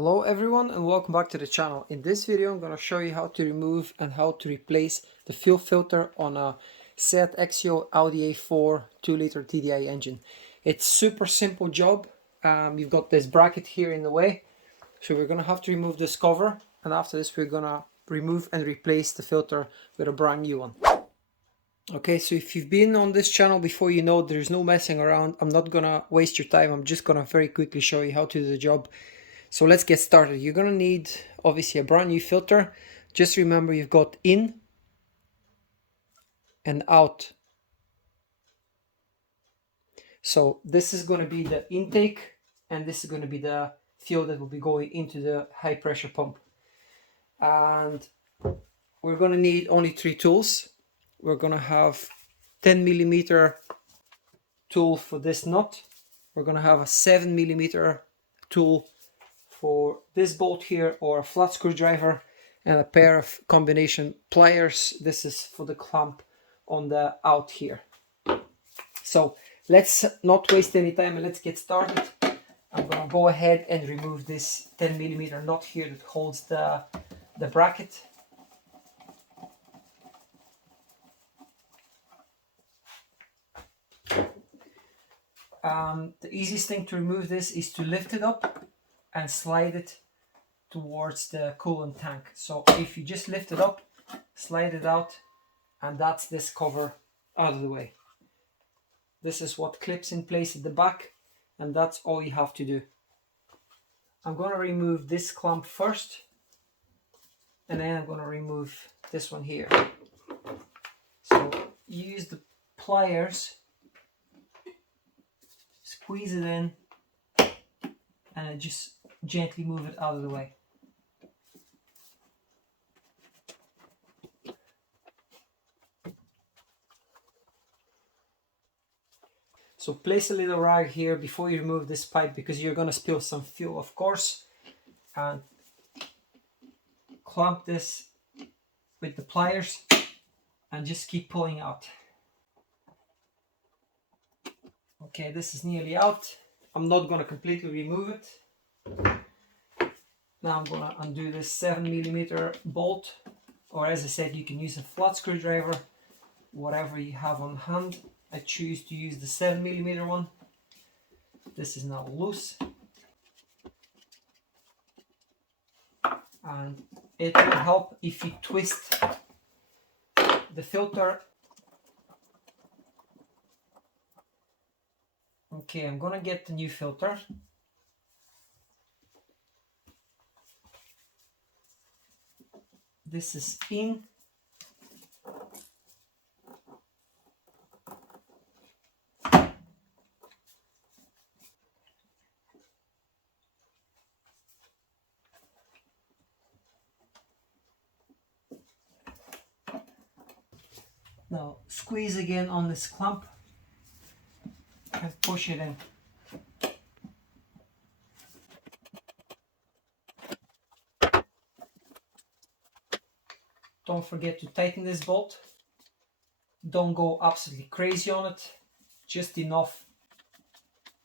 Hello everyone and welcome back to the channel. In this video I'm going to show you how to remove and how to replace the fuel filter on a Seat Exeo Audi A4 2-liter TDI engine. It's super simple job. You've got this bracket here in the way, so we're going to have to remove this cover, and after this we're going to remove and replace the filter with a brand new one. Okay, so if you've been on this channel before, you know there's no messing around. I'm not going to waste your time. I'm just going to very quickly show you how to do the job. So let's get started. You're going to need obviously a brand new filter. Just remember you've got in and out. So this is going to be the intake and this is going to be the fuel that will be going into the high pressure pump. And we're going to need only 3 tools. We're going to have 10mm tool for this nut. We're going to have a 7mm tool for this bolt here, or a flat screwdriver, and a pair of combination pliers. This is for the clamp on the out here. So let's not waste any time and let's get started. I'm going to go ahead and remove this 10mm nut here that holds the bracket. The easiest thing to remove this is to lift it up and slide it towards the coolant tank. So if you just lift it up, slide it out, and that's this cover out of the way. This is what clips in place at the back, and that's all you have to do. I'm going to remove this clamp first, and then I'm going to remove this one here. So use the pliers, squeeze it in, and just gently move it out of the way. So place a little rag here before you remove this pipe, because you're going to spill some fuel, of course, and clamp this with the pliers and just keep pulling out. Okay, this is nearly out. I'm not going to completely remove it. Now I'm going to undo this 7mm bolt, or as I said, you can use a flat screwdriver, whatever you have on hand. I choose to use the 7mm one. This is now loose, and it will help if you twist the filter. Okay, I'm gonna get the new filter. This is in. Now squeeze again on this clamp and push it in. Don't forget to tighten this bolt. Don't go absolutely crazy on it, just enough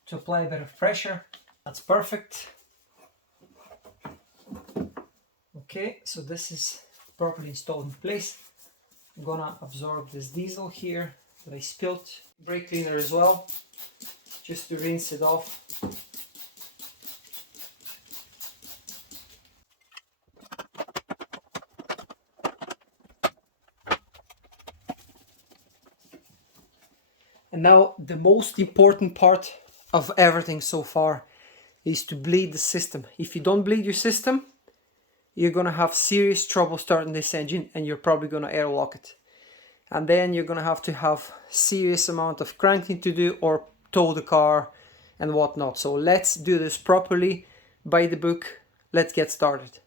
to apply a bit of pressure. That's perfect. Okay, so this is properly installed in place. I'm gonna absorb this diesel here that I spilled. Brake cleaner as well, just to rinse it off. And now the most important part of everything so far is to bleed the system. If you don't bleed your system, you're going to have serious trouble starting this engine, and you're probably going to airlock it. And then you're going to have serious amount of cranking to do, or tow the car and whatnot. So let's do this properly, by the book. Let's get started.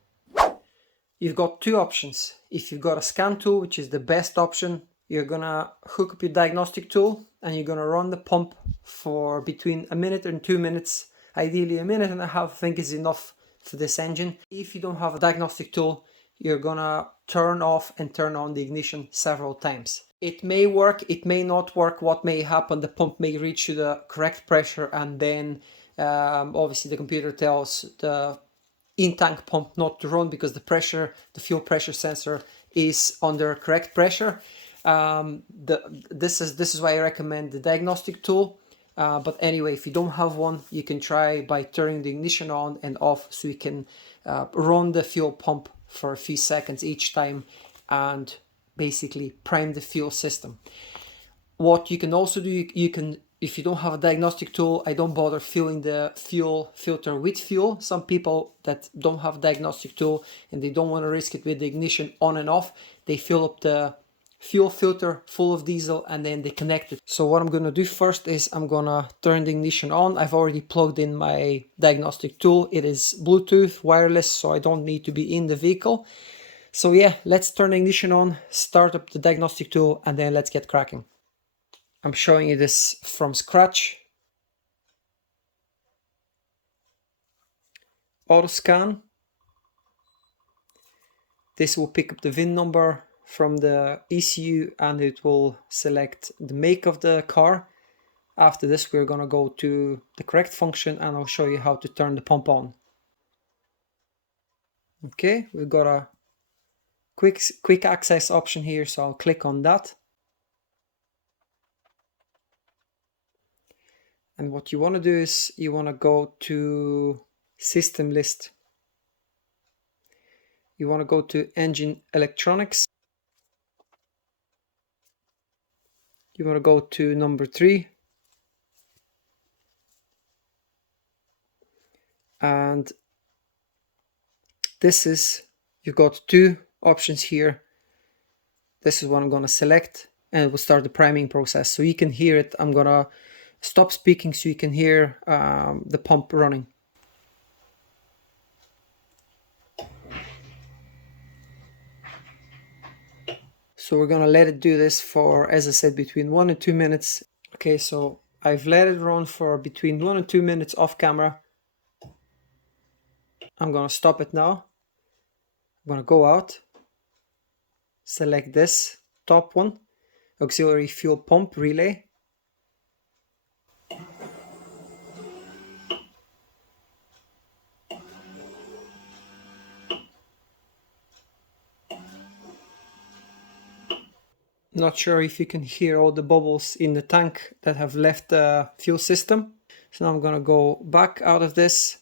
You've got 2 options. If you've got a scan tool, which is the best option, you're gonna hook up your diagnostic tool and you're gonna run the pump for between 1 minute and 2 minutes. Ideally 1.5 minutes, I think, is enough for this engine. If you don't have a diagnostic tool, you're gonna turn off and turn on the ignition several times. It may work, it may not work. What may happen, the pump may reach to the correct pressure, and then obviously the computer tells the in-tank pump not to run because the fuel pressure sensor is under correct pressure. This is why I recommend the diagnostic tool. But anyway, if you don't have one, you can try by turning the ignition on and off, so you can run the fuel pump for a few seconds each time and basically prime the fuel system. What you can also do, you can, if you don't have a diagnostic tool, I don't bother filling the fuel filter with fuel. Some people that don't have a diagnostic tool and they don't want to risk it with the ignition on and off, they fill up the fuel filter full of diesel and then they connect it. So what I'm going to do first is I'm going to turn the ignition on. I've already plugged in my diagnostic tool. It is Bluetooth wireless, so I don't need to be in the vehicle. So yeah, let's turn the ignition on, start up the diagnostic tool, and then let's get cracking. I'm showing you this from scratch. Auto scan. This will pick up the VIN number from the ECU and it will select the make of the car. After this, we're going to go to the correct function and I'll show you how to turn the pump on. Okay, we've got a quick access option here, so I'll click on that. And what you want to do is you want to go to system list. You want to go to engine electronics. You want to go to number 3. And this is, you've got 2 options here. This is what I'm going to select and it will start the priming process. So you can hear it. I'm going to stop speaking so you can hear the pump running. So we're gonna let it do this for, as I said, between 1 and 2 minutes. Okay, so I've let it run for between 1 and 2 minutes off camera. I'm gonna stop it now. I'm gonna go out, select this top one, auxiliary fuel pump relay. Not sure if you can hear all the bubbles in the tank that have left the fuel system. So now I'm gonna go back out of this,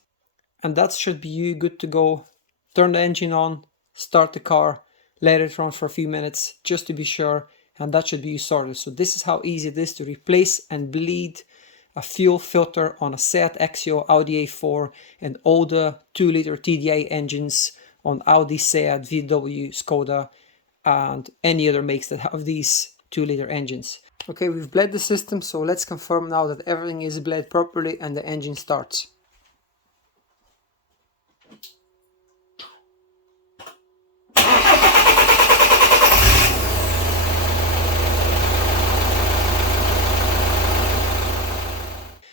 and that should be you good to go. Turn the engine on, start the car, let it run for a few minutes just to be sure, and that should be you sorted. So this is how easy it is to replace and bleed a fuel filter on a Seat Exeo, Audi A4, and all the 2-liter TDI engines on Audi, Seat, VW, Skoda, and any other makes that have these 2-liter engines. Okay, we've bled the system, so let's confirm now that everything is bled properly and the engine starts.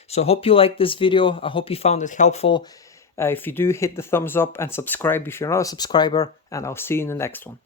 So I hope you liked this video. I hope you found it helpful. If you do, hit the thumbs up and subscribe if you're not a subscriber, and I'll see you in the next one.